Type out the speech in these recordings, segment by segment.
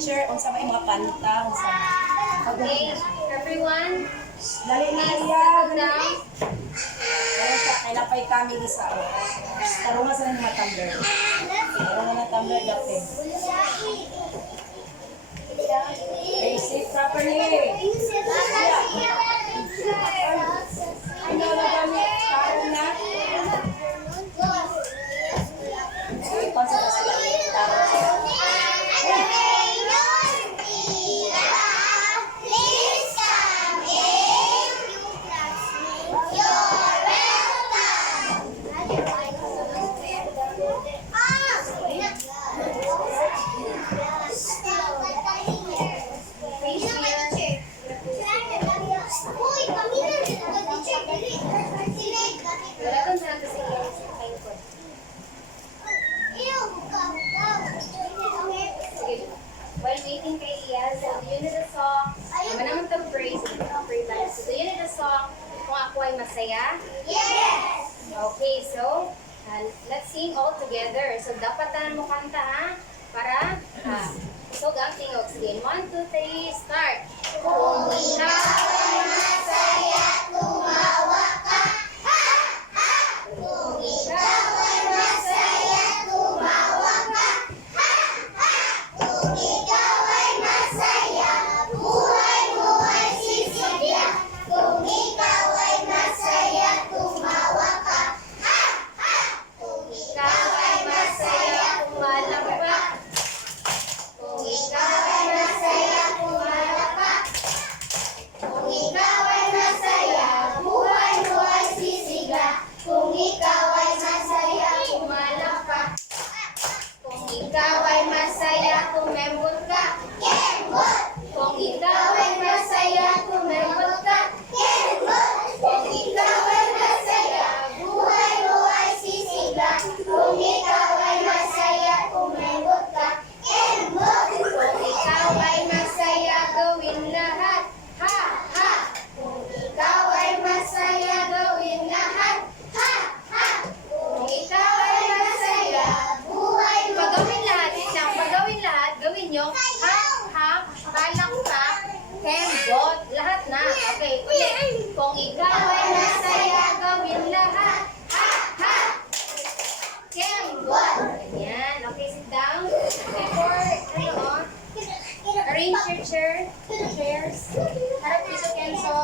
teacher, unsa may mga panta, unsa may. Okay, everyone, Dali na please iya. settle down. Pero sa kailapay kami isa. Tarungan sa mga tumbler. Tarungan na tumbler dati. Basic properly. Ano na kami? Tarong na? Ipasa na sila. Tarong sila. While waiting kay Iya, so do you know the song? Naman naman itong praise, pray tayo. So do you know the song, Kung Ako Ay Masaya? Yes! Okay, so let's sing all together. So dapat na mo kanta ha? Para, so gang tingog. Sige, 1, 2, 3, start! Kung ikaw ay masaya, tumawa ka. Ha! Ha! Kung ikaw ay masaya, tumawa ka. Ha! Ha! Kung ikaw ay masaya, buhay mo ay sisigla. Kung ikaw ay masaya, tumawa ka. Ha! Ha! Kung ikaw ay masaya, Malakpak! kung ikaw ay masaya, pumalakpak. Kung ikaw ay masaya, buhay mo ay sisigla. Kung ikaw ay masaya, pumalakpak. Kung ikaw ay masaya, kumembot ka. Kembot! Kung ikaw Ikaw ay masaya, kumembot ka. Kembot! Kung ikaw ay masaya, buhay mo ay sisigla. Kung ikaw ay masaya, kumembot ka. Kembot! Kung ikaw ay masaya, gawin lahat. Ha! Ha! Kung ikaw ay masaya, gawin lahat. Ha! Ha! Kung ikaw ay masaya, buhay mo Pagawin lahat, isang pagawin lahat, gawin nyo, hap, palakpak, kembot, lahat na. Okay, ulit. Kung ikaw ay masaya, gawin lahat. Ha! Ha! Kembot. Ganyan. Okay, sit down. Before, arrange your chairs. Harap dito, Kenzo.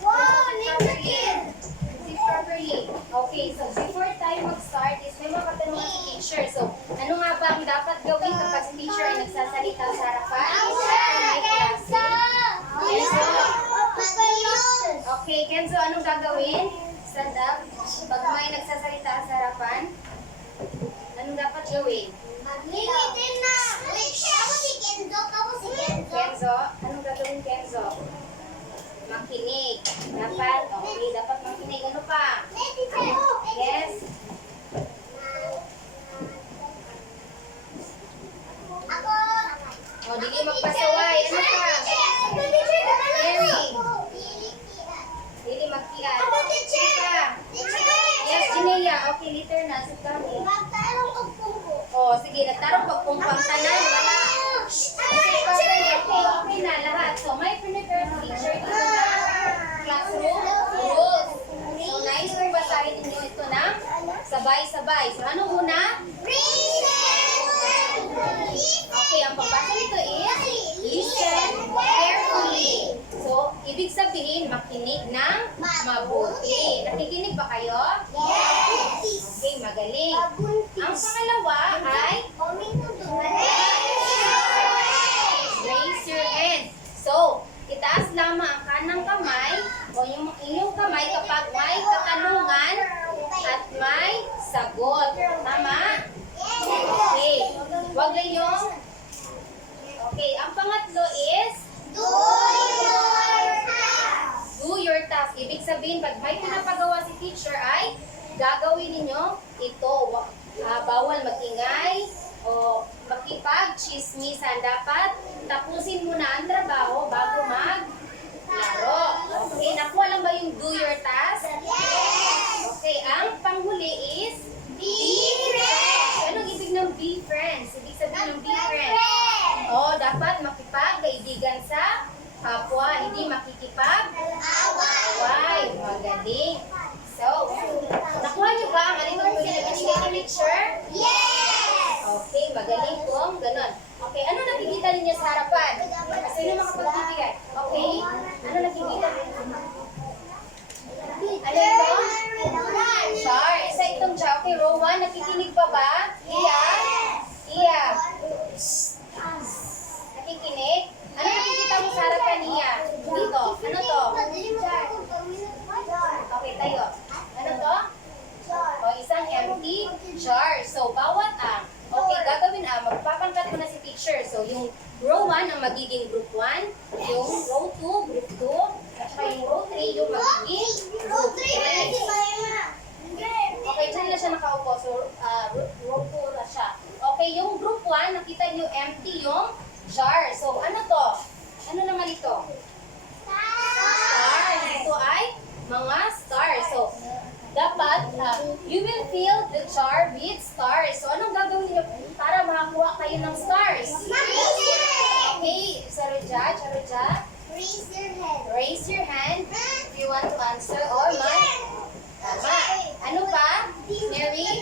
Wow! Properly. Sit properly. Okay, so before tayo mag-start is may mga katanungan si teacher. So, ano nga ba ang dapat gawin kapag si teacher ay nagsasalita sa harapan? May klase. Okay, Kenzo, anong gagawin? Stand up. Pag may nagsasalita sa harapan, anong dapat gawin? Maglilitin na! Ako si Kenzo, ako si Kenzo. Kenzo, anong gagawin, Kenzo? Makinig. Dapat, okay, dapat makinig. Ano pa? Yes? Ako. O, dili magpasaway. Ano pa? Mary. Dili magkiat. Ako, teacher. Ano pa? Yes, Jinea. Okay, later na. Sit down. Magtarong og pungko. O, sige, nagtarong pagpumpang tanan. Wala. Okay na lahat. So, may prepare teacher dito na classroom rules. So, nais kong basahin ninyo ito na sabay-sabay. So, ano una? Okay, ang pagbasa nito is listen carefully. So, ibig sabihin, makinig ng mabuti. Nakikinig ba kayo? Yes! Okay, magaling. Ang pangalawa ay raise your hand. So, itaas lamang ang kanang kamay o yung inyong kamay kapag may katanungan at may sagot. Tama? Okay. Wag lang yung... Okay, ang pangatlo is do your task. Ibig sabihin, pag may pinapagawa si teacher ay gagawin ninyo ito. Bawal magingay o makipag-chismisan. Dapat tapusin muna ang trabaho bago maglaro. Okay, nakuha lang ba yung do your task? Okay, ang panghuli is Be friends! anong ibig ng be friends? Ibig sabihin ng be friends? Oh, teacher? Yes! Okay, magaling kung ganon. Okay, ano nakikita ninyo sa harapan? Sino makapagbibigay? Okay, ano nakikita ninyo? Ano ito? Char. Isa itong char. Okay, Rowan, nakikinig pa ba? Iya? Iya. Nakikinig? Ano nakikita mo sa harapan niya? Dito. Ano to? Okay, tayo. Ano to? O, isang empty jar. So, bawat ang. Okay, gagawin magpapangkat mo na si teacher. So, yung row 1 ang magiging group 1, yung row 2, group 2, at saka yung row 3 yung magiging group 3. Okay, dyan na siya nakaupo. So, row 2 na siya. Okay, yung group 1, nakita niyo empty yung jar. So, ano to? Ano naman ito? Stars. Ito ay mga stars. So, dapat, you will fill the jar with stars. So, anong gagawin niyo para makakuha kayo ng stars? Okay, Saruja, Charuja, raise your hand if you want to answer. Or Tama. Ano pa? Mary?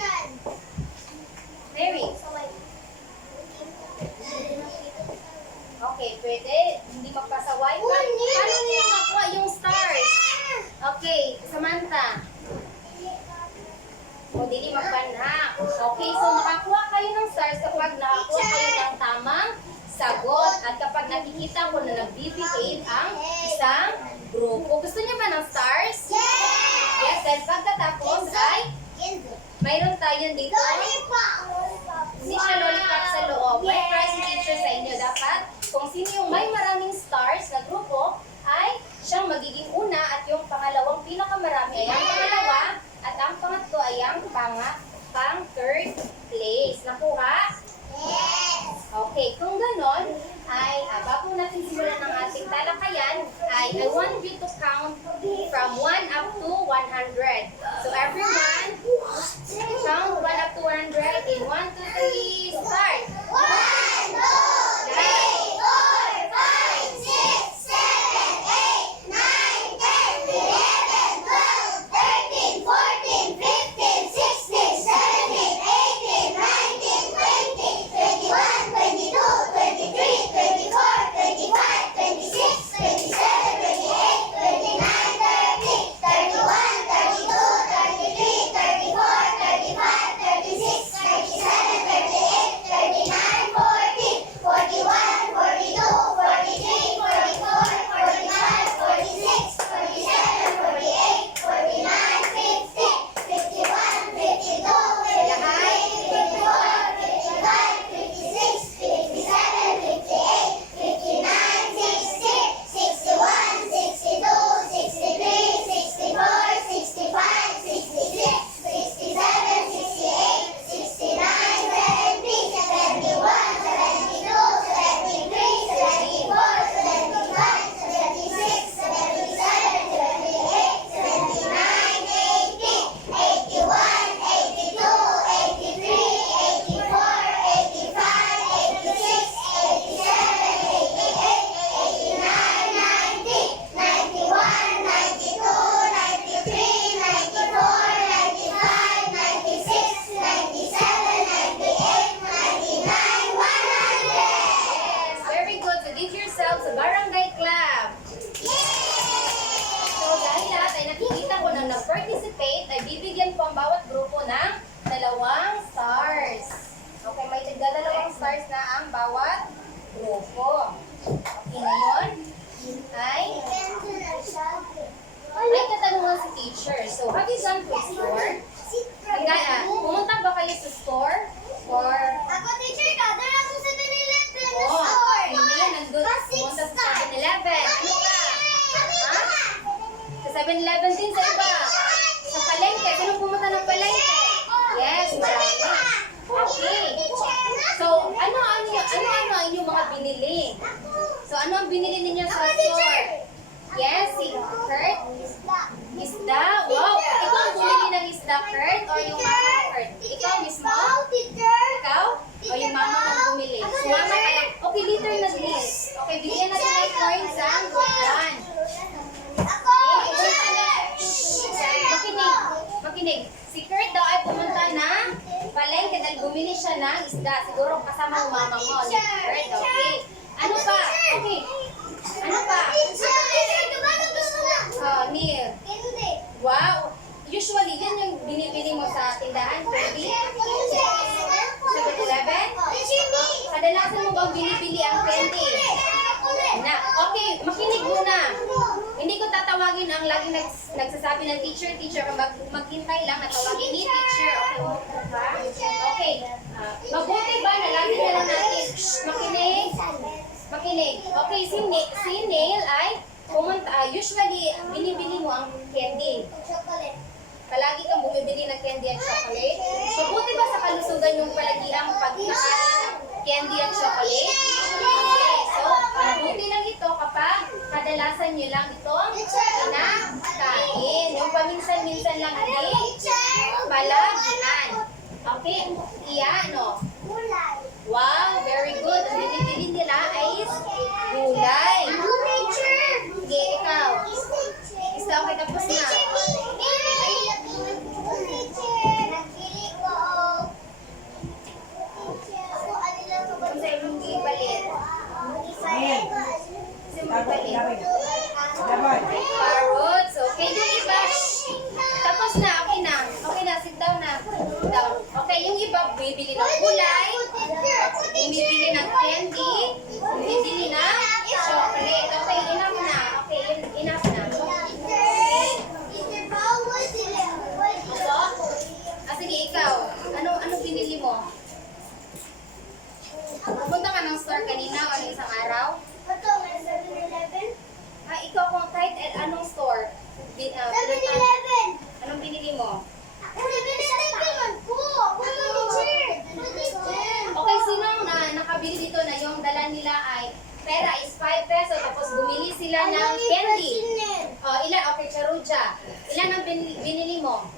Mary? Okay, pwede. Hindi magpasaway. Paano niyo makuha yung stars? Okay, Samantha. O, dili magpanha. Okay, so makakuha kayo ng stars kapag nakakuha kayo ng tamang sagot at kapag nakikita ko na nag-behave ang isang grupo. Gusto niyo ba ng stars? Yes, dahil pagkatapos ay mayroon tayo dito. Hindi siya lollipop sa loob. May prize teacher sa inyo. Dapat kung sino yung may maraming stars na grupo ay siyang magiging una at yung pangalawang pinakamarami ay ang pangalawa at ang pangatlo ay ang pang third place. Nakuha? Okay, kung ganon, ay bago natin simulan ng ating talakayan, I want you to count from 1 up to 100. So everyone, count 1 up to 100 in 1, 2, 3, start! 1, 2, 3, 4, 5, 6, 7, 8, 9, 10, 11, 12, 13, 14, 15, 16, 17, 18, 19, 20, 21, 22, 23, 24, 25, 26, 27, 28, 29, 30, 31, 32, 33, 34, 35, 36, 37, 38, 39, 40, 41, 42, 43, 44, 45, 46, 47, 48, 49, 50, 51, 52, 53, 54, 55, 56, 57, 58, 59, 60, 61, 62, 63, 64, 65, 66, 67, 68, 69, 70, 71, 72, 73, 74, 75, 76, 77, 78, 79, 80, 81, 82, 83, 84, 85, 86, 87, 88, 89, 90, 91, 92, 93, 94, 95, 96, 97, 98, 99, 100! Yes, very good. So give yourselves a barangay clap. So dahil lahat ay nakikita ko na nag-participate, ay bibigyan ko ang bawat grupo ng 2 stars. Okay, may tigda-2 stars na ang bawat grupo. Okay, ngayon ay may katanungan si teacher. So, have you gone to a store? Pumunta ba kayo sa store? Or Ako, teacher ka, dala ko sa 7-Eleven na oh, store. hindi, nandun. Pumunta sa 7-Eleven. Ano ka? Ha? Sa 7-Eleven din sa iba. Sa palengke. Sino pumunta ng palengke? Yes, marami. Okay. So, ano ang inyong mga binili? So, ano ang binili ninyo sa store? Yes, si Kurt? Isda? Wow! Ikaw ang bumili ng isda, Kurt? Or yung mama mo, Kurt? Ikaw mismo? Ikaw? O yung mama mo bumili? So, mama ka lang. Okay, liter na din. Okay, bigyan natin ng points ang group 1. Makinig. Si Kurt daw ay pumunta na palengke dahil bumili siya ng isda. Siguro kasama ang mama mo. Right? Okay. Ano pa? Okay. Ano pa? Oh, Neil. Wow. Usually, yan yung binibili mo sa tindahan, candy? 7-Eleven? Kadalasan mo bang binibili ang candy? Na, okay, makinig muna. Hindi ko tatawagin ang lagi nagsasabi ng teacher, maghintay lang na tawagin ni teacher. Okay, mabuti ba na lagi na lang natin? Makinig. Makinig. Okay, si Neil ay pumunta, usually binibili mo ang candy. Palagi kang bumibili ng candy at chocolate. Mabuti ba sa kalusugan yung palagi ang candy at chocolate? Okay, so mabuti lang ito kapag kadalasan nyo lang itong kinakain. Yung paminsan-minsan lang hindi palagian. Okay, no? Wow, very good. Ang binibili nila ay gulay. Sige, ikaw. Isa okay, tapos na. Kung sa imong gipalit. Sa imong gipalit. Carrots. Okay, yung iba. Tapos na, okay na. Okay na, sit down na. Sit down. Okay, yung iba, bibili ng gulay. Bumibili ng candy. Bumibili ng chocolate. Okay, enough na. Okay, enough na. Sige, ikaw. Ano binili mo? Pupunta ka ng store kanina o isang araw? Ikaw kung kahit anong store. Anong binili mo? Okay, sino nakabili dito na yung dala nila ay pera is 5 pesos tapos bumili sila ng candy? Ilan? Okay, charuja. Ilan ang binili mo?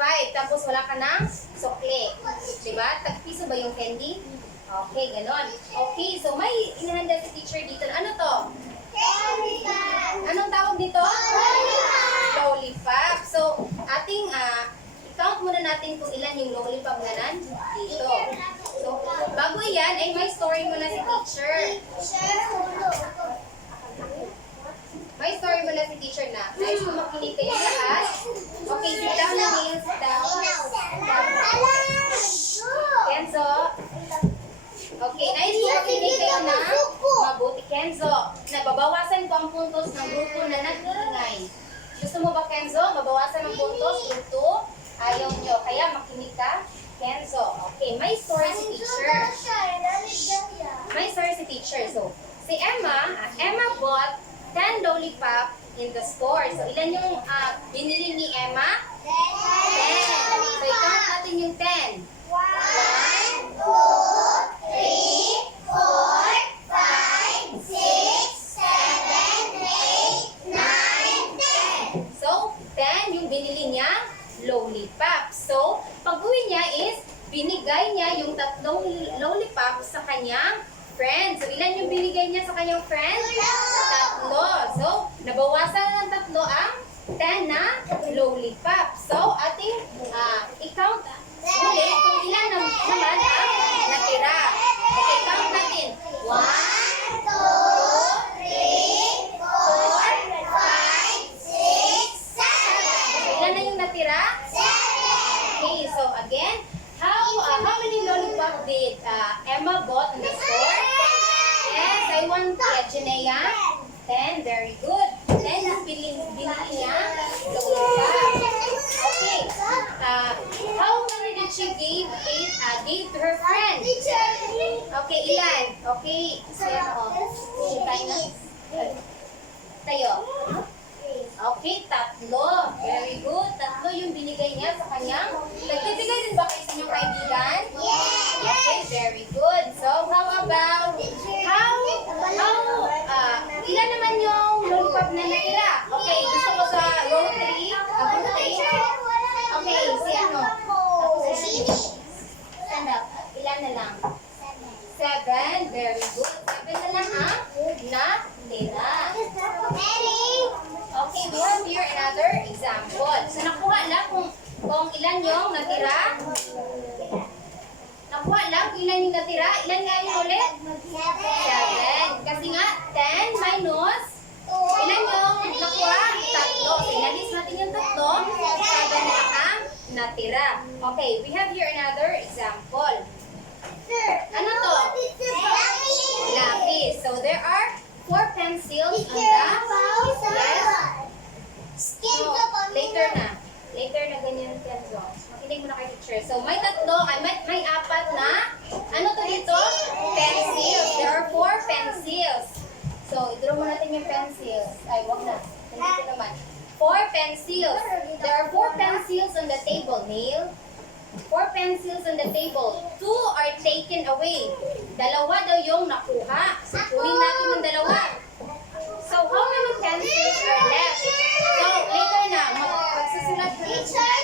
5, tapos wala ka ng sukle. Diba? Tag-piso ba yung candy? Okay, ganon. Okay, so may inihanda si teacher dito. Ano to? Anong tawag dito? Lollipop. So, ating, i-count muna natin kung ilan yung lollipop na nandito. So, bago yan, ay may story muna si teacher. May story muna si teacher na. Guys, kung makinig kayo lahat. Okay, sit down na Neil. Sit down. Kenzo. Okay, nice kung makinig kayo na mabuti. Kenzo, nababawasan ko ang puntos ng grupo na nag-iingay. Gusto mo ba, Kenzo? Mabawasan ang puntos? Grupo? Ayaw nyo. Kaya makinig ka. Kenzo. Okay, may story si teacher. May story si teacher. So, si Emma bought 10 lollipop in the store. So, ilan yung binili ni Emma? 10. So, i-count natin yung 10. 1, 2, 3, 4, 5, 6, 7, 8, 9, 10. So, 10 yung binili niya lollipop. So, pag-uwi niya is binigay niya yung 3 lollipop sa kanyang friend. So, ilan yung binigay niya sa kanyang friend? 3. So, nabawasan ng 3 ang 10 na lollipop. So, ating i-count ulit kung ilan naman ang natira. Okay, count natin. 1, 2, 3, 4, 5, 6, 7. Ilan na yung natira? 7. Okay, so again, how many lollipop did Emma bought in the store? Yes, I want Janea. 10, very good. Then, binili niya lollipop. Okay, how many did she gave to her friend? Okay, ilan? Okay, tayo. Okay, 3. Very good. 3 yung binigay niya sa kanyang. Nagbibigay din ba kayo sa inyong kaibigan? Okay, very good. So, how about, ilan naman yung lollipop na natira? Okay, gusto ko sa row 3. Okay, si ano? Stand up. Ilan na lang? 7. Very good. 7 na lang natira. Okay, we have here another example. So, nakuha lang kung ilan yung natira. nakuha lang, ilan yung natira? Ilan nga yun ulit? 7. Kasi nga, 10 minus, ilan yung nakuha? 3. So, inalis natin yung 3, 7 na ang natira. Okay, we have here another example. Ano to? Lapis. So, there are 4 pencils on the later na. Later na ganyan pencil. Makinig mo na kay teacher. So, may 4, may 4 na, ano to dito? Pencils. There are 4 pencils. So, i-draw mo natin yung pencils. Ay, wag na. Nandito naman. 4 pencils. There are 4 pencils on the table, Neil. 4 pencils on the table. 2 are taken away. 2 daw yung nakuha. So, kunin natin yung 2. So, how many pencils are left? So, later na, magsusulat ko yung teacher.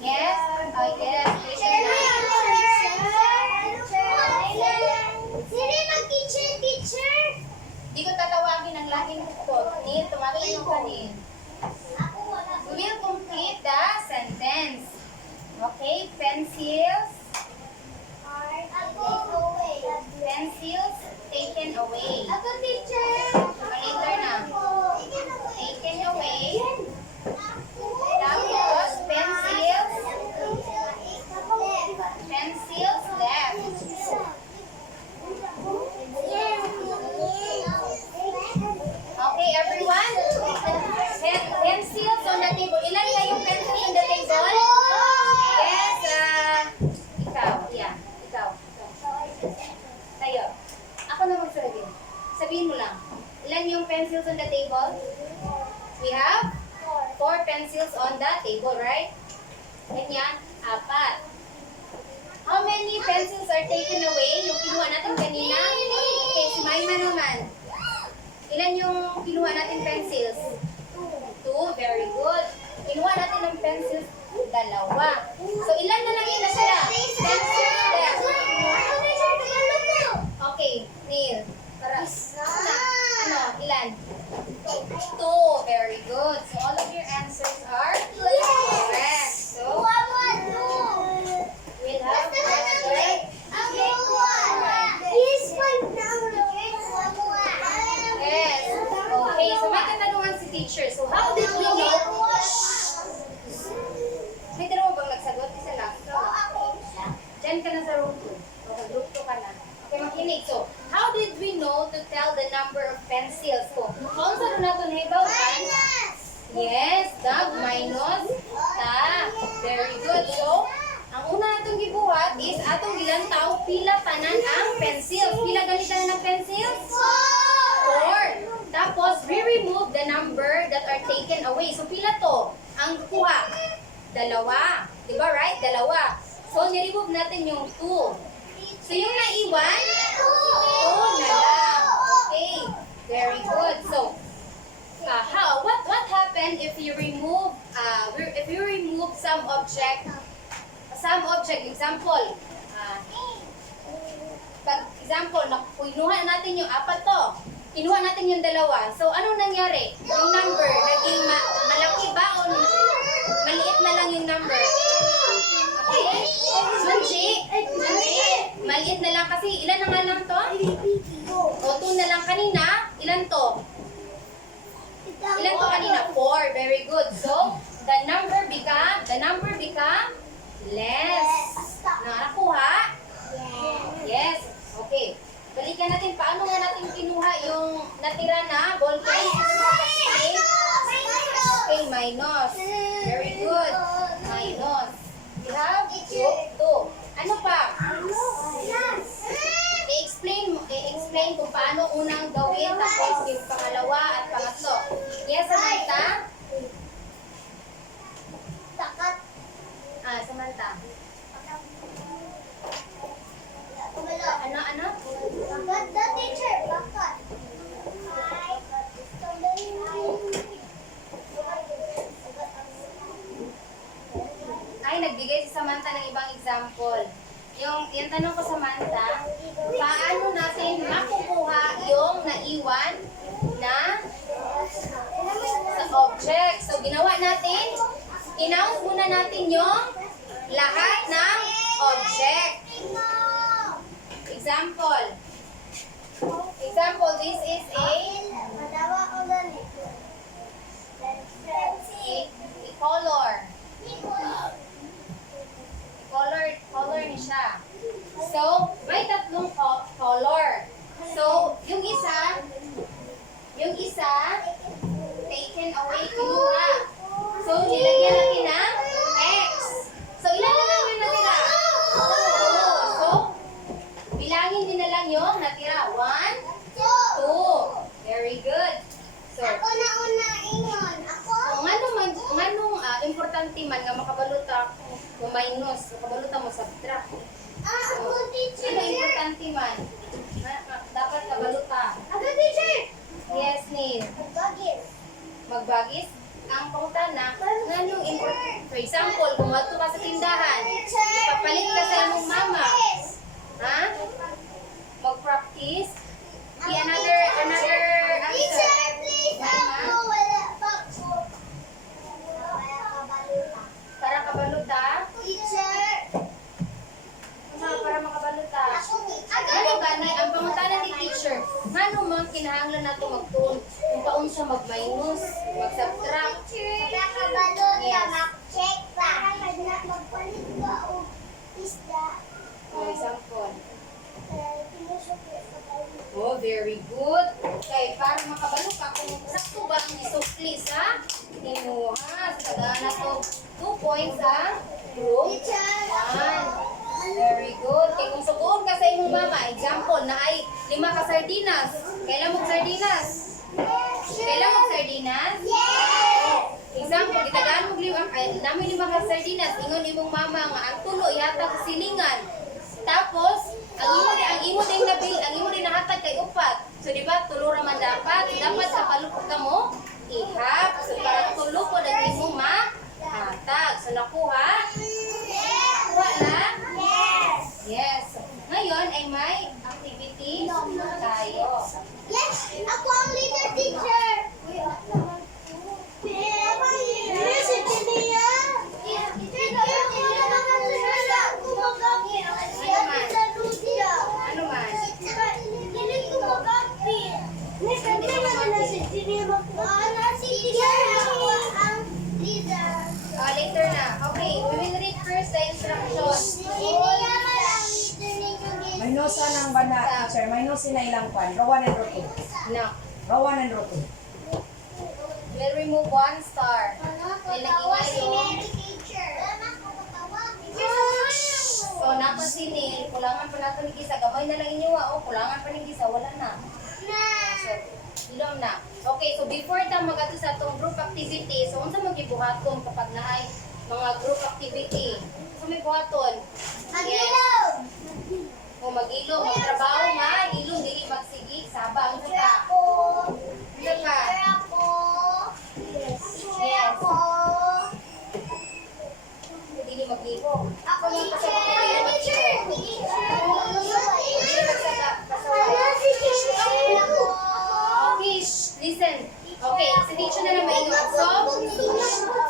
Yes? Oh, yes. Later na. Di ko tatawagin ang laging ko. Neil, tumagin yung kanin. We will complete the sentence. Okay, pencils. Pencils taken away. Later na. Taken away. Tapos, pencils. Pencils left. Okay, everyone? Pencils on the table. Ilan kayong pencils on the table? Yes, ikaw. Yeah, ikaw. Tayo. Ako na magsabi. Sabihin mo lang. Ilan yung pencils on the table? We have 4 pencils on the table, right? Ganyan, 4. How many pencils are taken away? Yung kinuha natin kanina? Okay, si Maima naman. Ilan yung kinuha natin pencils? 2, very good. Kinuha natin ng pencils, 2. So, ilan na lang yung nasira? Pencils left. Okay, Neil. Tara. Ano, ilan? 2, very good. So, all of your answers are correct. So, we'll have another. Yes. Okay, so may katanungan si teacher. So, how did we know? May dalawa bang nagsagot? Isa lang. Diyan ka na sa room 2. Okay, group 2 ka na. Okay, makinig. So, how did we know to tell the number of pencils? So, kung sa doon natin hibawan? Yes, tag minus ta. Very good. So, ang una natong gibuhat is atong gilantaw pila tanan ang pencils. Pila ganitan ng pencils? 4. Tapos, we remove the number that are taken away. So, pila to? Ang kuha? 2. Diba, right? 2. So, niremove natin yung 2. So, yung naiwan? 2 na lang. Okay. Very good. So, what happened if you remove some object? Example, example, kinuha natin yung 4 to. Kinuha natin yung 2. So, anong nangyari? Yung number, naging malaki ba o maliit na lang yung number? Okay? Junji, maliit na lang kasi ilan na nga lang to? O, 2 na lang kanina. Ilan to? Ilan to kanina? 4. Very good. So, the number become less. Nakakuha? Yes. Okay. Balikan natin. Paano nga natin kinuha yung natira na ballpen? Okay, minus. Very good. Minus. We have group 2. Ano pa? I-explain kung paano unang gawin tapos yung pangalawa at pangatlo. Yes, Samantha? Samantha. Ano? Ay, nagbigay si Samantha ng ibang example. Yung tanong ko, Samantha, paano natin makukuha yung naiwan na sa object? So, ginawa natin, tinawag muna natin yung lahat ng object. Example. Example, this is a color. Color ni siya. So, may tatlong color. So, yung isa, taken away, kinuha. So, nilagyan natin ng X. So, ilan na lang yung natira? So, bilangin din na lang yung natira. 1, 2. Very good. So, importante man nga makabaluta mo minus, makabaluta mo subtract. Ano importante man? Dapat kabaluta. Yes, Neil. Magbagis. Ang pangutana, nganong important. For example, kung magto ka sa tindahan, ipapalit ka sa imong mama. Ha? Mag-practice. Another answer. Para kabaluta? Para makabaluta. Ano gani? Ang pangutana ni teacher, ano man kinahanglan nato magtuon kung paun siya mag-minus, mag-subtract. For example. Oh, very good. Okay, para makabalo ka kung sakto ba ang isukli sa timuha. Sa dana to 2 points sa group 1. Very good. Kaya kung subuon ka sa imong mama, example, na ay 5 ka sardinas. Kailan mo sardinas? Kailan mo sardinas? Example, gitagaan mo 5 namin 5 ka sardinas. Ingon imong mama nga ang tulo ihatag sa silingan. Tapos, ang imo din nahatag kay upat. So di ba tulo ra man dapat kapalupot ka mo ihap. So para tulo po ang imo mahatag. So nakuha? Wala? Yes. Ngayon ay may activity tayo. Yes, ako ang leader teacher. Ano man? Later na. Okay, we will read first the instructions. May nosa ng bana, teacher. May nosa na ilang kwan. Row 1 and row 2. No. Row 1 and row 2. We'll remove 1 star. May nag-iwan yung... So, napansinin, kulangan pa natin ni Gisa. Gamay na lang inyo, kulangan pa ni Gisa. Wala na. So, ilong na. Okay, so before ta magato sa itong group activity, so unsa magibuhaton kapag naay mga group activity? So may buhaton. Yes. O mag-ilong, magtrabaho nga, ilong dili magsigi, sabang sa ka. Ano ka? Yes. Dili mag-ilong. Ako yung teacher. Okay, listen. Okay, si teacher na naman ingat. So,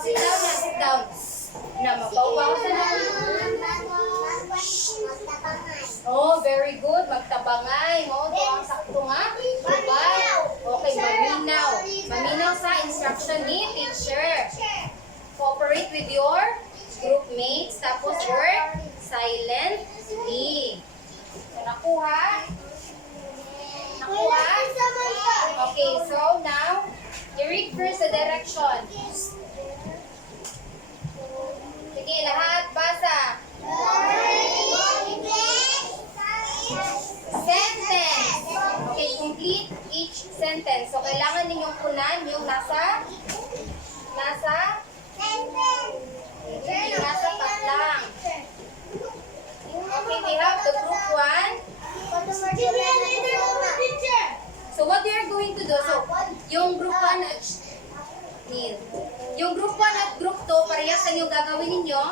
sit down. Na, magbawasan na. Oh, very good. Magtabangay. Mo, ito ang sakto nga. Subay. Okay, maminaw. Maminaw sa instruction ni teacher. Cooperate with your group mates. Tapos work silently. So, nakuha? Nakuha? Okay, so now, you read first the direction. Sige, lahat, basa. Sentence. Okay, complete each sentence. So, kailangan ninyong punan yung nasa patlang. Okay, we have the group 1. So, what we are going to do, so, yung group 1 at yung group 1 at group 2, parehas lang yung gagawin ninyo.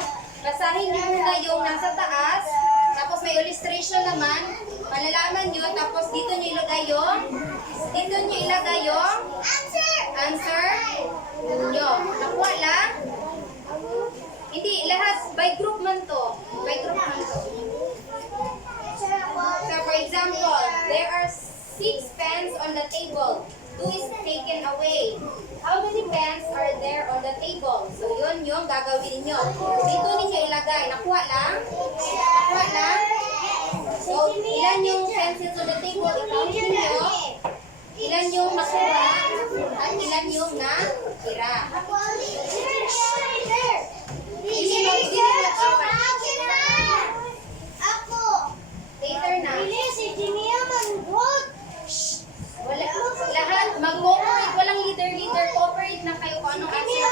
Basahin nyo muna yung nasa taas, tapos may illustration naman, malalaman nyo, tapos dito nyo ilagay yung answer nyo. Nakuha lang? Hindi, lahat. By group man to. By group man to. So for example, there are 6 pens on the table. 2 is taken away. How many pens are there on the table? So yun yung gagawin ninyo. Dito ninyo ilagay. Nakuha lang? Nakuha lang? So ilan yung pencils on the table? I-count ninyo. Ilan yung nakuha at ilan yung natira. Later na. Wala, lahat mag-cooperate. Walang leader. Cooperate na kayo kung anong answer.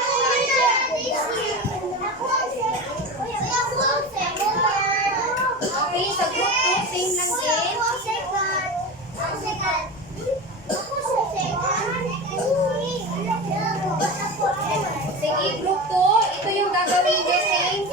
Okay, sa group 2, same lang din. Sige, group 2, ito yung gagawin nyo, same.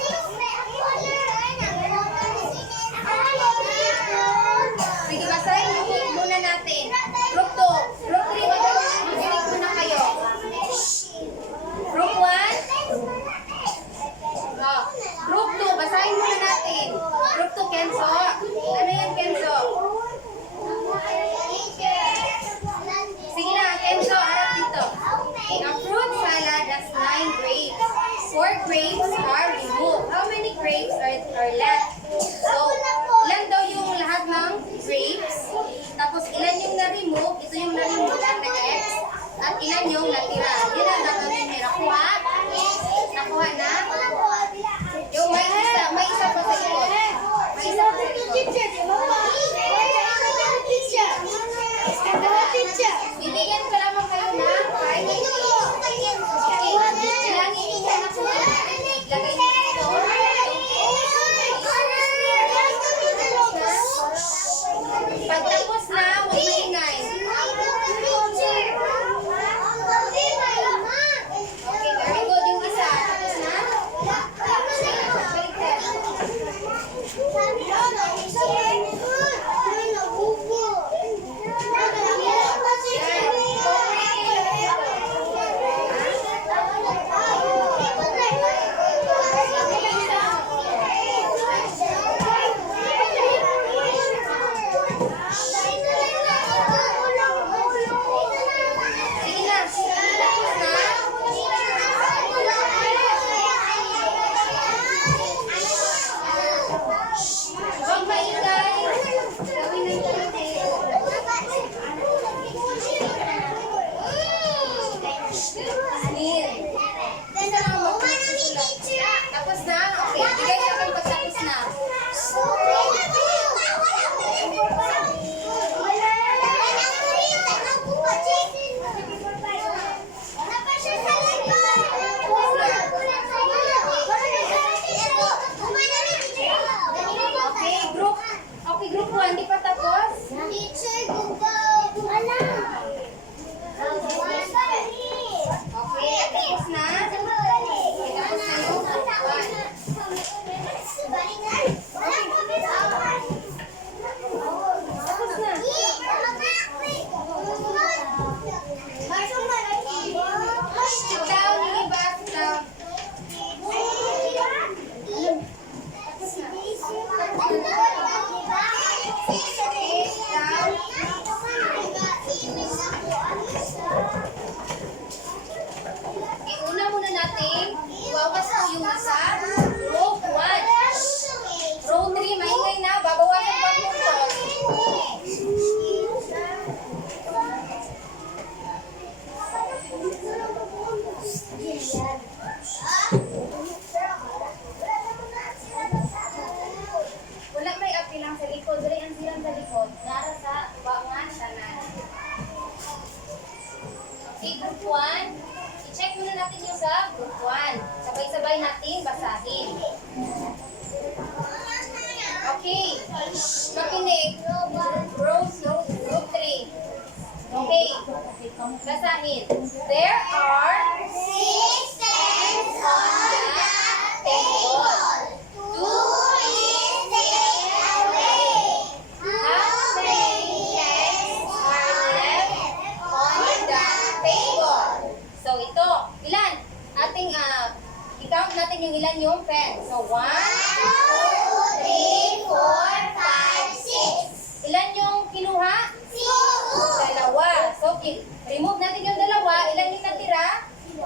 pens. So, 1, 2, 3, 4, 5, 6. ilan yung kinuha? 2. Dalawa. So, remove natin yung dalawa. Ilan yung natira? 3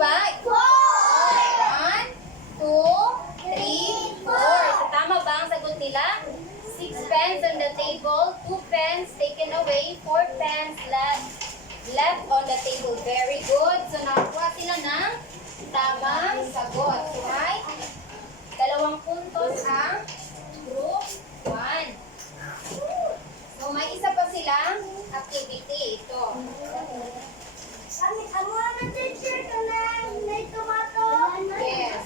ba? 1, 2, 3, 4. So, tama ba ang sagot nila? 6 pens on the table, 2 pens taken away, 4 pens left on the table. Very good. So, nakakuha sila ng tamang sagot. So, may 2 puntos ang group 1. So, may isa pa silang activity. Ito. Yes.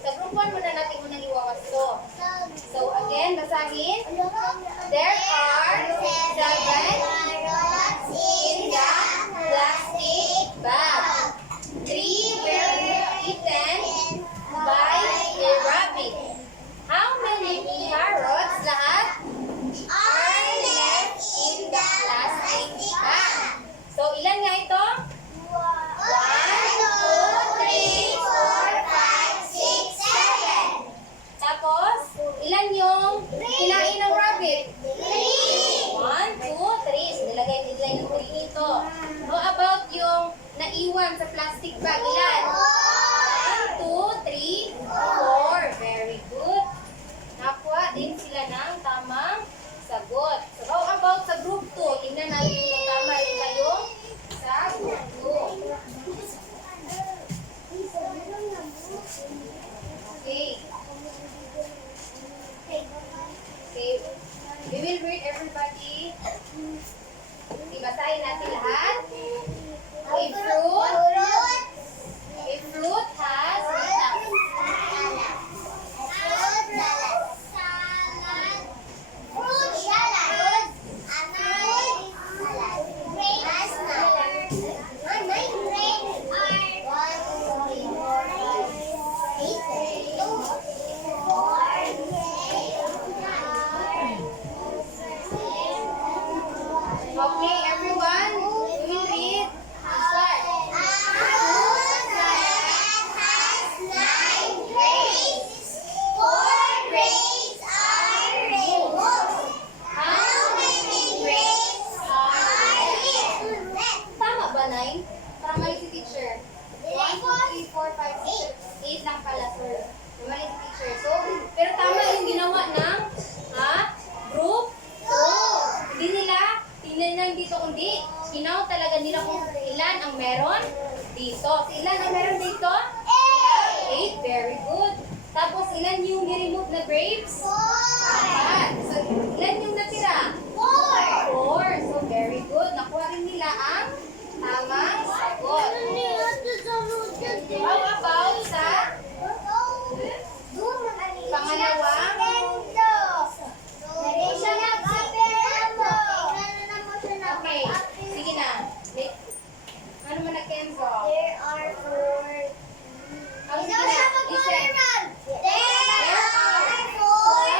Sa group 1 muna natin unang iwawas to. So, again, basahin. There are 7 in the plastic bag. 3 were eaten by a rabbit. How many carrots lahat are left in the plastic bag? So, ilan nga ito? 1, 2, 3, 4, 5, 6, 7. Tapos, ilan yung kinain ng rabbit? 1, 2, 3. So, nilagay nila yung 3 dito. How about yung naiwan sa plastic bag? Ilan? 1, 2, 3, 4. Very good. Nakuha din sila ng tamang sagot. So, how about sa group 2? Tingnan natin kung tama rin kayong sa group 2. Okay. Okay. We will read everybody. Basahin natin lahat. A fruit has Okay, everyone. We will read. Start. Tama ba, Nay? Para mali si teacher. 1, 2, 3, 4, 5, 6, 8 lang pala, sir. Mali si teacher. So, pero tama yung ginawa ng group 2. Hindi nila tinignan dito kundi kinaw talaga nila kung ilan ang meron dito. So, ilan ang meron dito? 8. Very good. Tapos, ilan yung ni-remove na grapes? 4. So, ilan yung natira? 4. So, very good. Nakuha rin nila ang tamang sagot. How about sa pangalawang? Okay. Sige na. Ano man na Kenzo? There are 4. Ang sige na. Listen. There are 4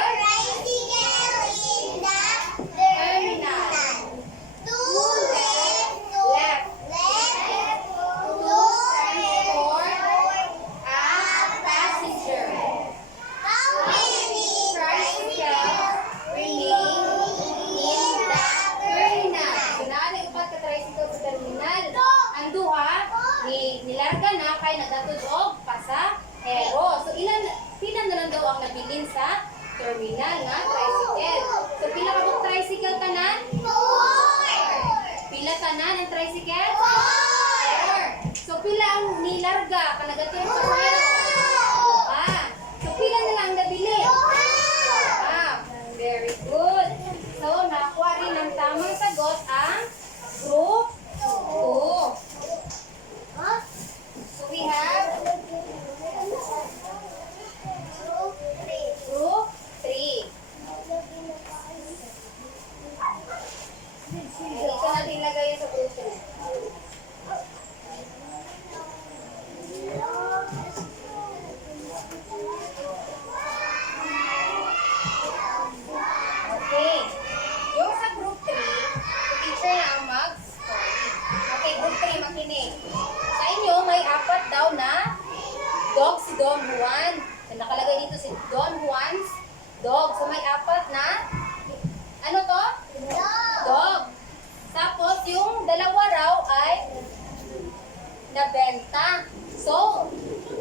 Dog si Don Juan. So, nakalagay dito si Don Juan's dog. So may apat na, ano to? Dog. Tapos yung dalawa raw ay nabenta. So,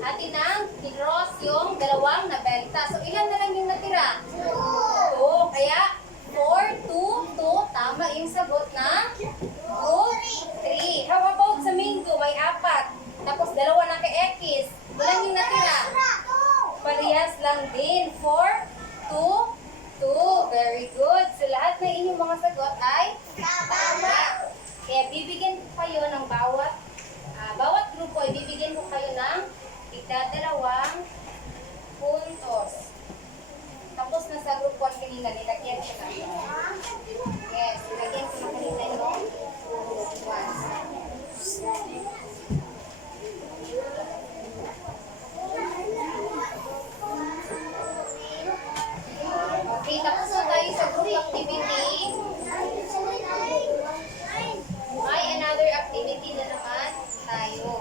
atin ang tinross yung dalawang nabenta. So, ilan na lang yung natira? 2. Kaya, 4, 2, 2. Tama yung sagot na group 3. How about sa Mingo? May 4. Tapos, dalawa na kay X. Ilan yung natira? Parehas lang din. 4, 2, 2. Very good. So, lahat na inyong mga sagot ay tama. Kaya, bibigyan ko kayo ng bawat grupo ay bibigyan ko kayo ng tigdadalawang puntos. Tapos na sa group 1 kanina, nilagyan ko na. Yes, nilagyan ko na kanina yung 1. Okay, tapos na tayo sa group activity. May another activity na naman tayo.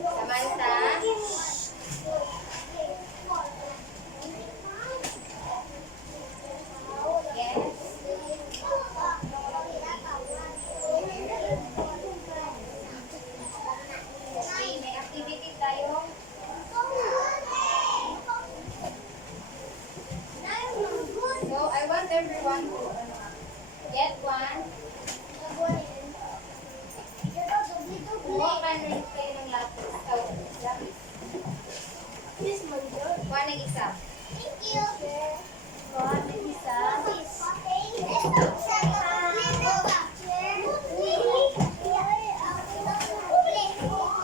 Samantha. Yes. Okay, may activity tayo. So, I want everyone to get one. Kumuha ka rin kayo ng lapis. Lapis. Kuha ng isa. Kuha ng isa.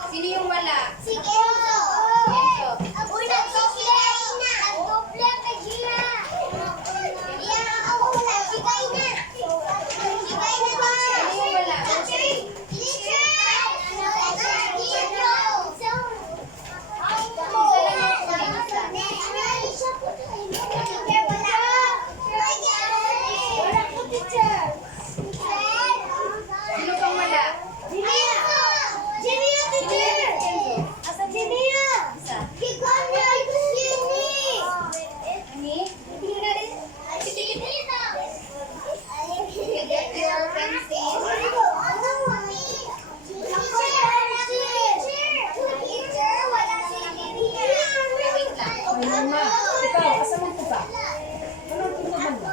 Sino yung wala? Sino pang wala? Isa. Ani? Get your pencil. Wait lang. Mama, ikaw, kasama ko ba? Anong tinaman mo?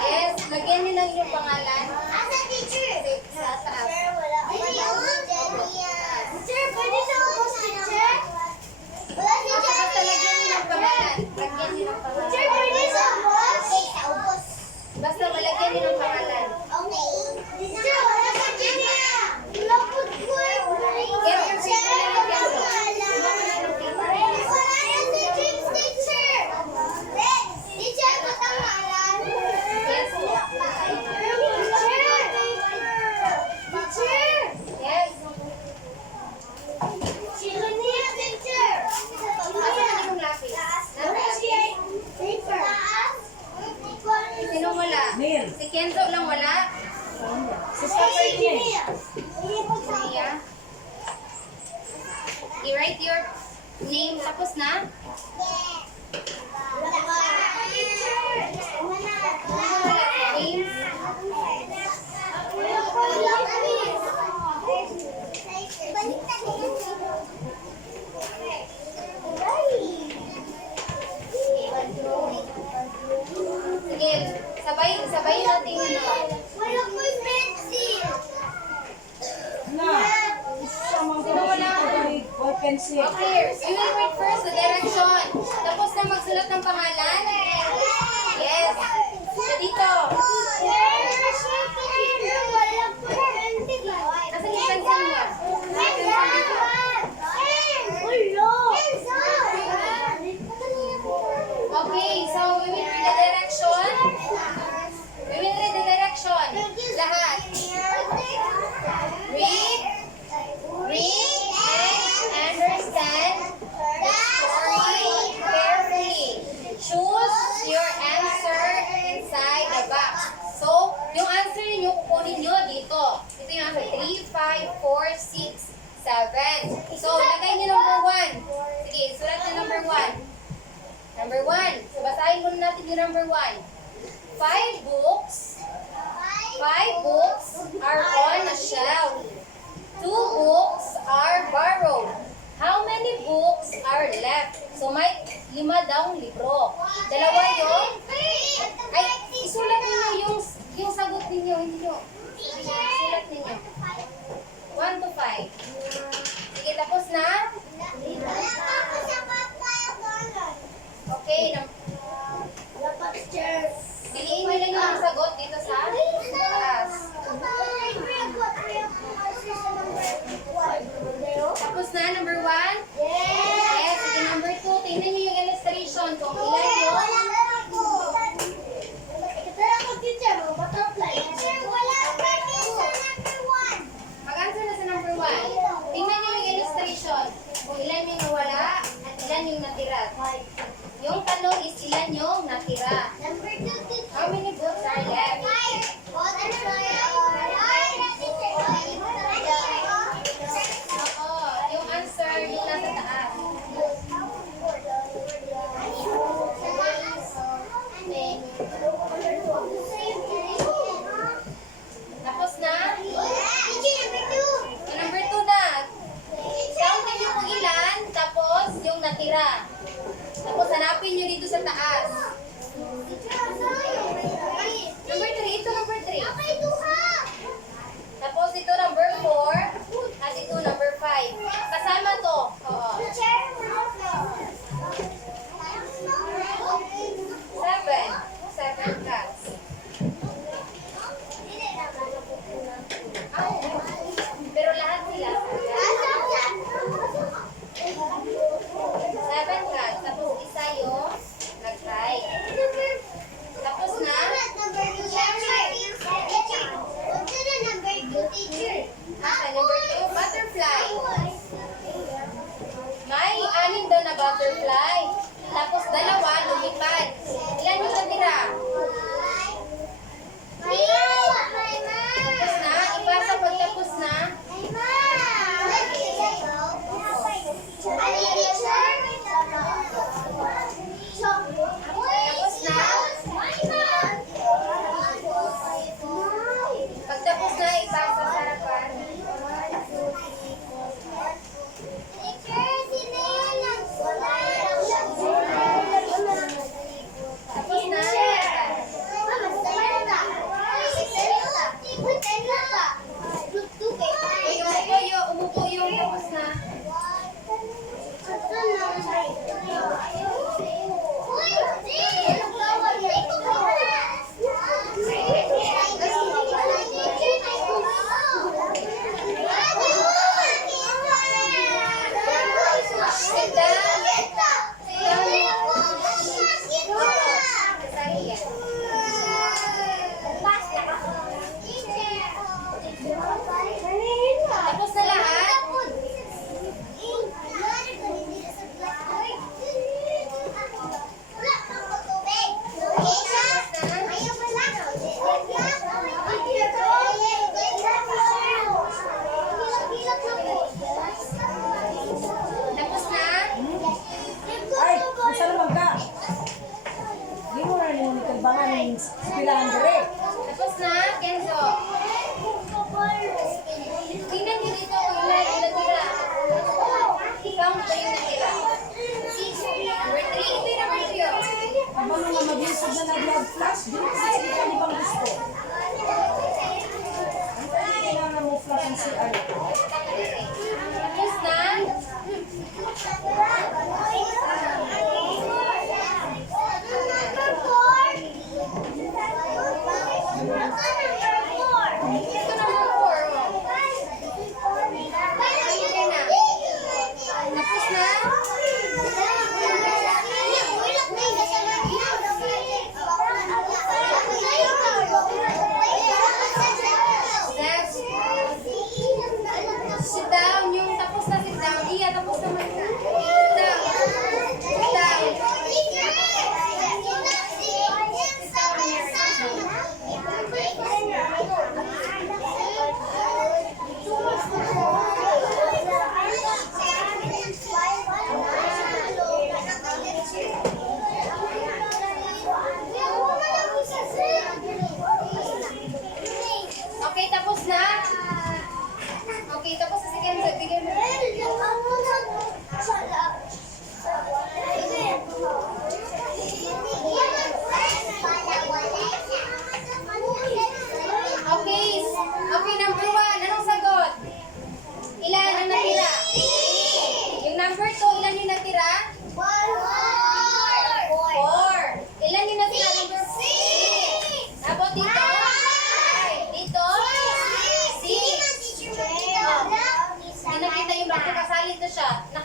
Yes, lagyan niyo ng inyong pangalan. Sa taas. Basta lagyan niyo ng pangalan. Lagyan niyo ng pangalan. Basta malagyan niyo ng pangalan. Yes. Yes. Asan yung lapis? Sino wala? Neil. Si Kenzo lang wala? Si Papa niya. Mia? I-write your name tapos na? James? Sige, sabay natin ano. Na. Samang Sino wala? pencil. Okay, you will read first the direction. Tapos na magsulat ng pangalan? Yes. So, dito. Nasaan yung pencil mo? Okay, so we will read the direction. We will read the direction. Lahat. Read, and understand 7. So, lagay niyo number 1. Sige, sulat na number 1. Number 1. So, basahin muna natin yung number 1. 5 books are on a shelf. 2 books are borrowed. How many books are left? So, may 5 daw libro. Dalawa yung... Ay, isulat ninyo yung sagot ninyo. Hindi nyo. Isulat ninyo. 1 to 5. Sige, tapos na? Okay. Piliin nyo lang yung sagot dito sa taas. Tapos na, number 1? Yes. Sige, number 2. Tingnan nyo yung illustration. Kung ilan yung... Mag-answer na sa number 1. Tingnan nyo yung illustration. Kung ilan yung nawala at ilan yung natira. Yung tanong is ilan yung natira. How many books are left?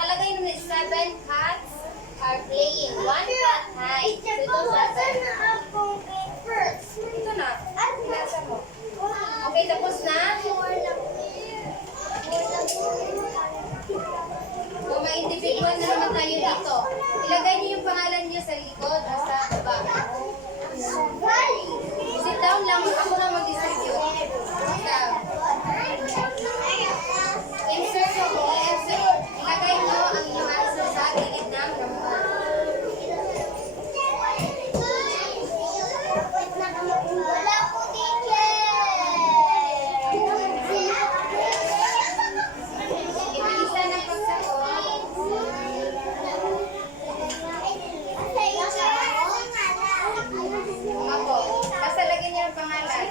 nakalagay nun is 7 cats are playing. 1 cat hide. So ito 7. Ito na. Nasa mo. Okay, tapos na? Kung may individual na naman tayo dito, ilagay niyo yung pangalan niyo sa likod o sa baba. Sit down lang. Ako na mag-distribute. Sit down. Insert ko. Ilagay niyo ang inyong answer sa gilid ng number. Wala po, teacher! Ibilisan ang pagsagot. Ako. Basta lagyan niyo ang pangalan.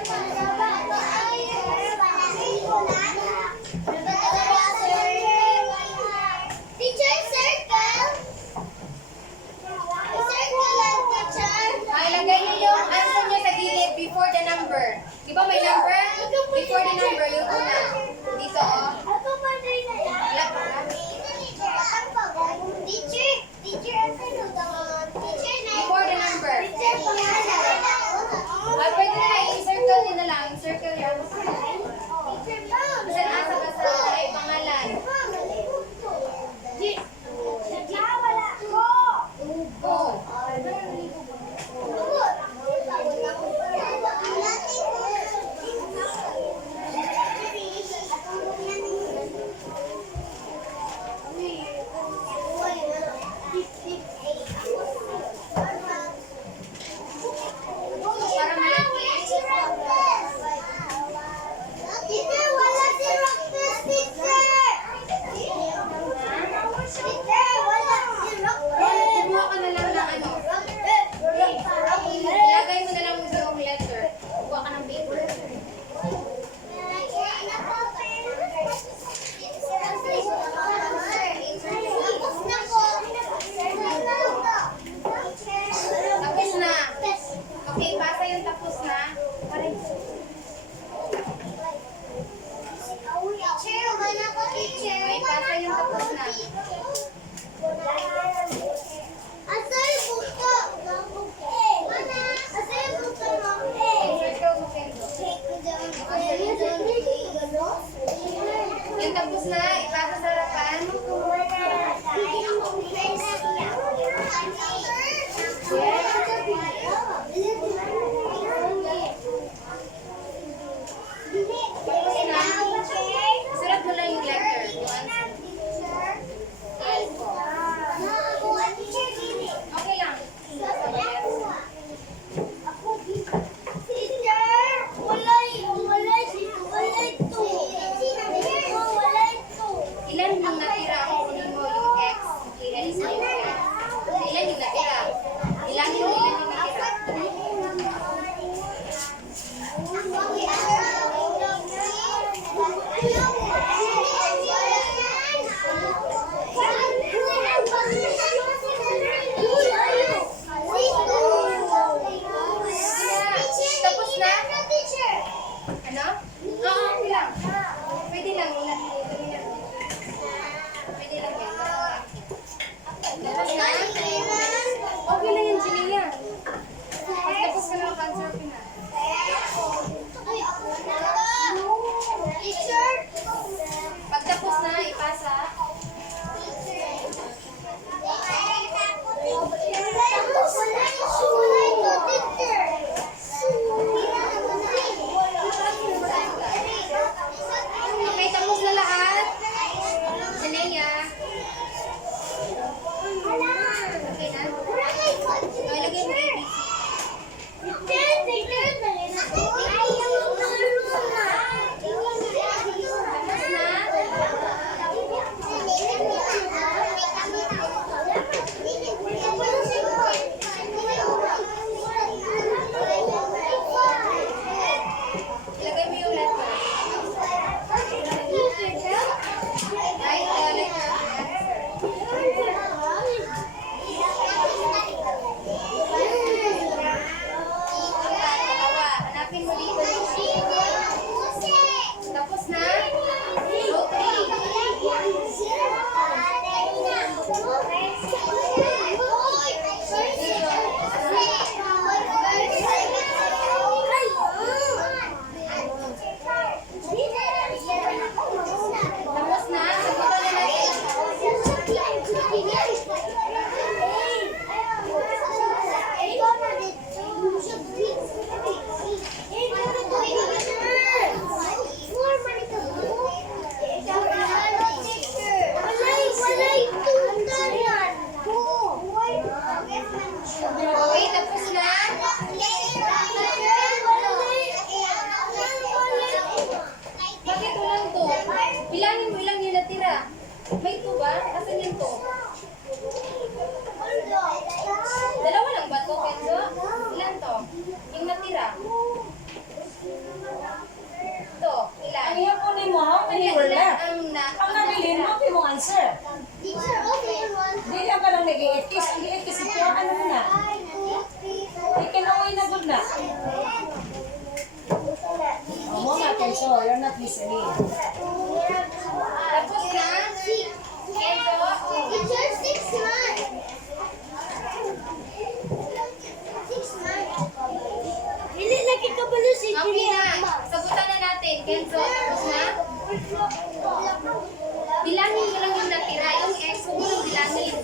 Teacher, circle! Circle lang, teacher! Ay, lagay niyo yung answer niyo sa gilid before the number. Di ba may number? Before the number, yung una. Dito, oh. Ako pa rin na yan. Wala pa. Teacher, teacher, ano daw? Teacher, na. Before the number. Teacher, pangalan. Ay, pwede na i-circle niyo na lang. I-circle niyo. Teacher, ma'am. Basta nasa basta ay pangalan. Wala ko. Oh. Para malaki. Teacher, wala si Rockfish, teacher! Teacher, wala si Rockfish! Kumuha ka na lang ng ano. Rockfish! Ilagay mo na lang yung letter. Kuha ka ng paper. Tapos na. Okay, basa yung tapos na. Okay, basa yung tapos na. Circle mo, Kendo. Yung tapos na, ipasa sa harapan. Sulat mo lang yung letter. Yung answer. Okay lang. sir. Teacher, okay, one. Hindi lang ka lang nag-i-etis. Ang i-etis ito, ano mo na? Ikinaway na good na. Mo nga, Kenzo, you're not listening. Tapos na? Kenzo? Teacher, 6 months. 6 months. Hindi lagi ka pala si Okay na. Sagutan na natin. Kenzo, tapos na? Bilangin mo lang yung natira. Yung ex, huwag mo lang bilangin.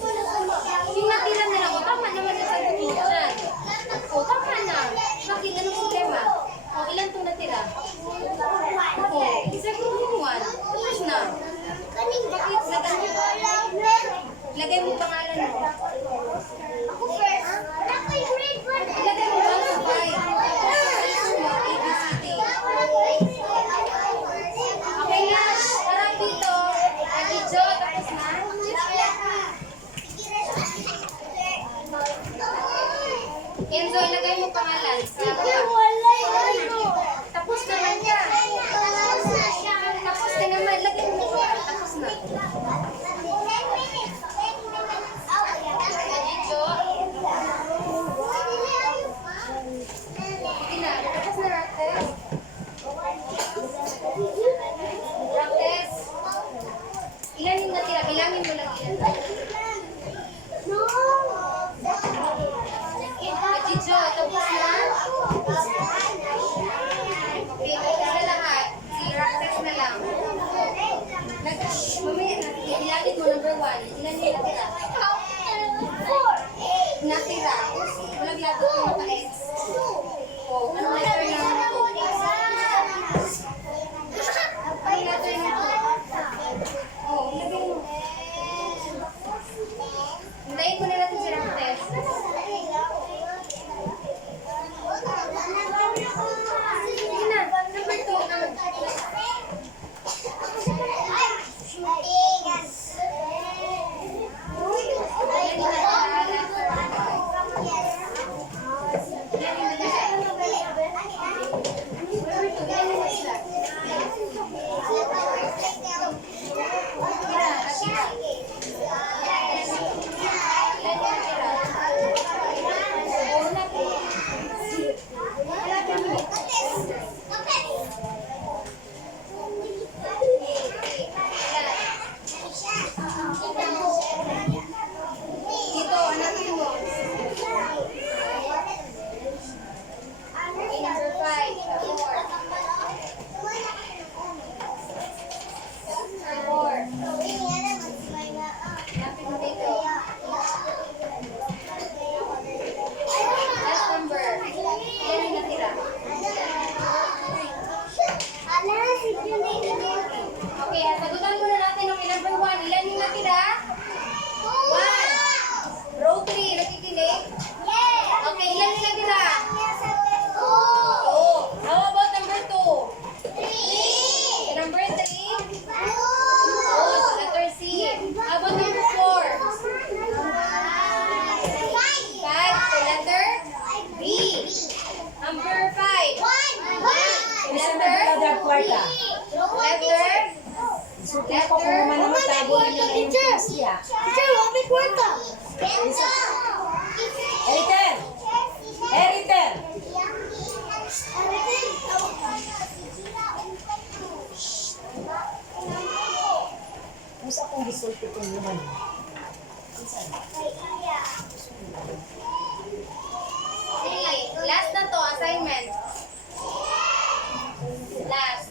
Yung natira na lang. O, tama naman yung sagot mo dyan. O, tama na. Bakit? Anong problema? O, ilan itong natira? O, sagot mo one. Tapos na. Bakit? Lagay mo pangalan mo. Ako first. Ako yung grade 1. Ilagay mo 1 to 5. ABCD. Okay na. Parang dito. Adidyo. Tapos na. Kenzo, ilagay mo pangalan. Tapos naman niya. Tapos ka naman. Ilagay mo pangalan. Tapos na. Adidyo. Okay na. Tapos na Raktes. Raktes. Ilan yung natira? Bilangin mo lang ilan. Adidyo. Tapos na. Okay, isa lahat. Si Raktes na lang. Mamaya na. Bilangin mo number 1. Ilan yung natira? Natira. Walang lagot yung maka-ex. Oh, anong letter na naman ito? Anong letter na ito? Oh, ilagay mo. Hintayin ko na natin si Raktes. Sige na, number 2. Dito, hanapin mo. Okay, number 5. 4. Hanapin mo dito. Last number. Ilan yung natira? Okay, sagutan muna natin ang number 1. Ilan yung natira? 1. Row 3. Nakikinig? Okay, ilan yung natira? 2. How about number 2? 3. Number 3? Oh, letter C. How about number 4? 5. So letter B. Number 5. Isa na ka daw kwarta. Letter? Suti ko kung naman tago na nila yung siya. Eritel! Eritel! Masa kong gisulti ko naman. Sige, last na to, assignment. Last.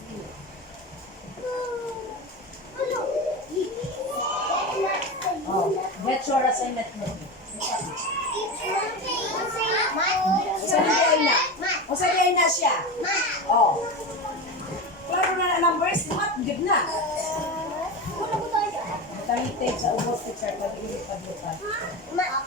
Oh, get your assignment mo. Sabihin na siya. Oh. Klaro na na numbers, mat, good na. Talitin sa ubos teacher, pag-iwi pag-lupa. Mana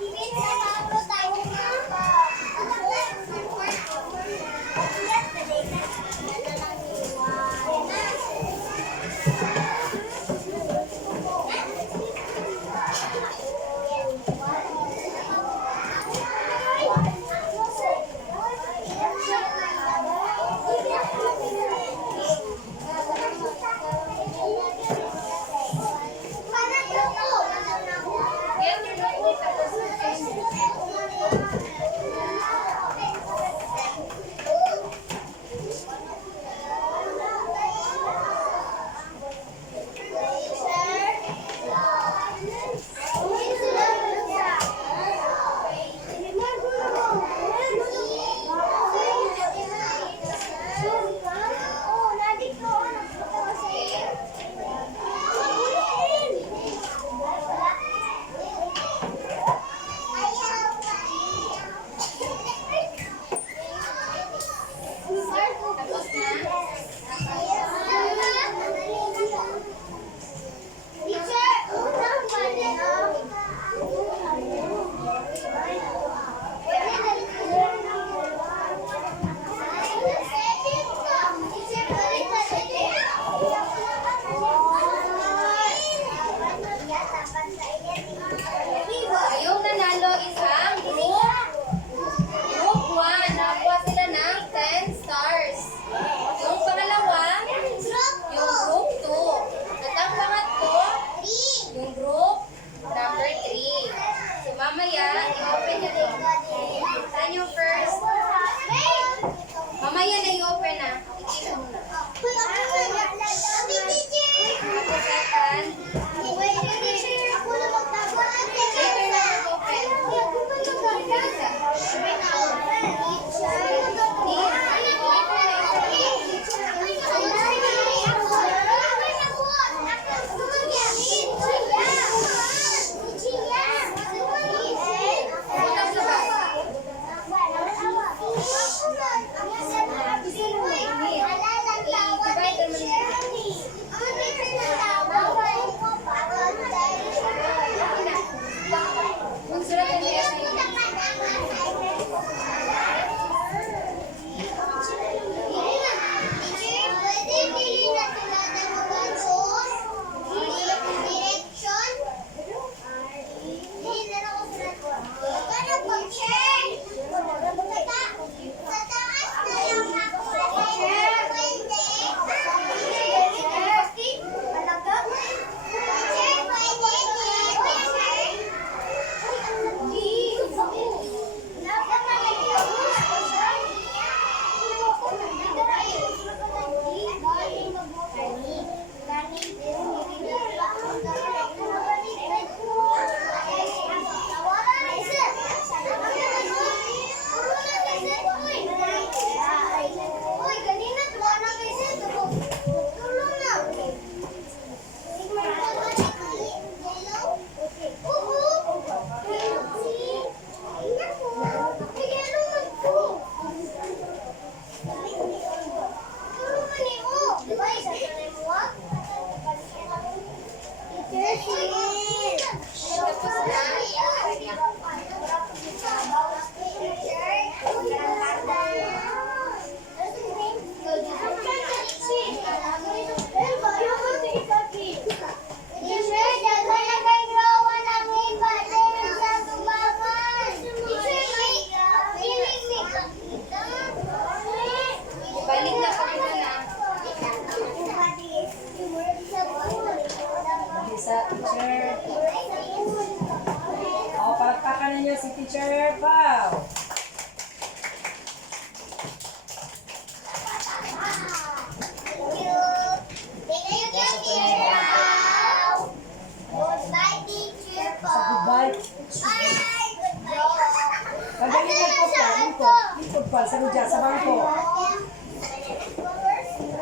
Sa Rudya, sa bangko.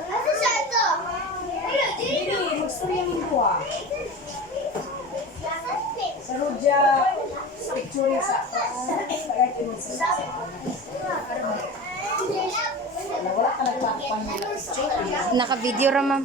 Ano sa ito? Hindi, mag-story yung buha. Sa Rudya, picture sa... Tagay kinun sa... Wala ka nagpapang. Naka-video ra, ma'am.